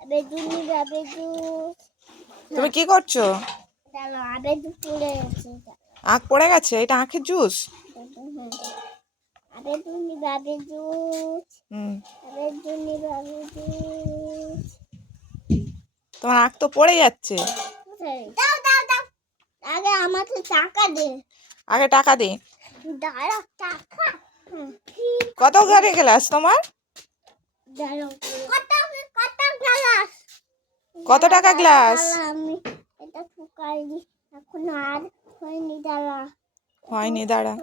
আবে জুস তুমি কি করছো? ডালো আবে জুস পড়ে আছে আখ পড়ে গেছে, এটা আখের জুস? আবে জুস হুম, আবে জুস তোমার আখ তো পড়ে যাচ্ছে। দাও দাও দাও আগে আমাকে টাকা দে। আগে টাকা দে। দাঁড়া টাকা কত করে গ্লাস তোমার? দাঁড়াও কত কত গ্লাস কত টাকা গ্লাস? আমি এটা ফুকাই এখন আর হয়নি দাঁড়া হয়নি, দাঁড়া।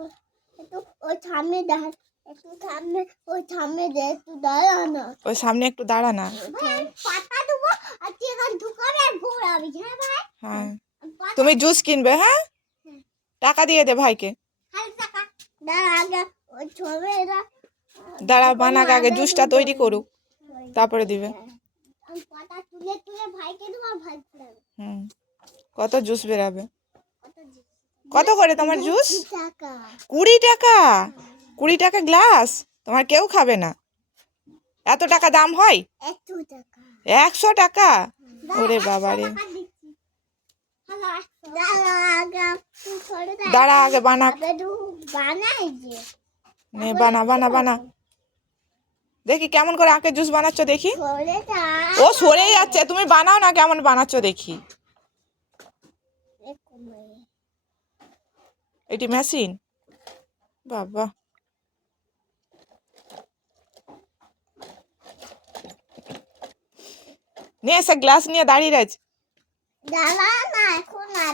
একটু ওই সামনে দাঁড়া একটু সামনে ওই সামনে দে একটু দাঁড়া না ওই সামনে একটু দাঁড়া না। ভাই পাতা দেবো আর তুই এখন ঢুকাবে আর ঘোরাবি হ্যাঁ ভাই হ্যাঁ, তুমি জুস কিনবে? হ্যাঁ, টাকা দিয়ে দে ভাইকে। খালি টাকা দাঁড়া আগে ওই ছবিটা দাঁড়া, বানাক আগে, জুসটা তৈরি করুক, তারপরে দিবে। আমি পাতা তুলে তুলে ভাইকে দেবো আর ভাই ঘোরাবে হুম, কত জুস বেরাবে? কত জি কত করে তোমার জুস? টাকা 20 টাকা? 20 টাকা গ্লাস? তোমার কেউ খাবে না, এত টাকা দাম হয়? 100 টাকা 100 টাকা? ওরে বাবা রে। দাঁড়া আগে বানাক। নে বানা বানা বানা, দেখি কেমন করে আখের জুস বানাচ্ছ দেখি। ও সরে যাচ্ছে, তুমি বানাও না, কেমন বানাচ্ছ দেখি। এটি মেশিন? বাবা, নিয়ে এসে গ্লাস নিয়ে দাঁড়িয়ে রয়েছে। দাঁড়া না এখন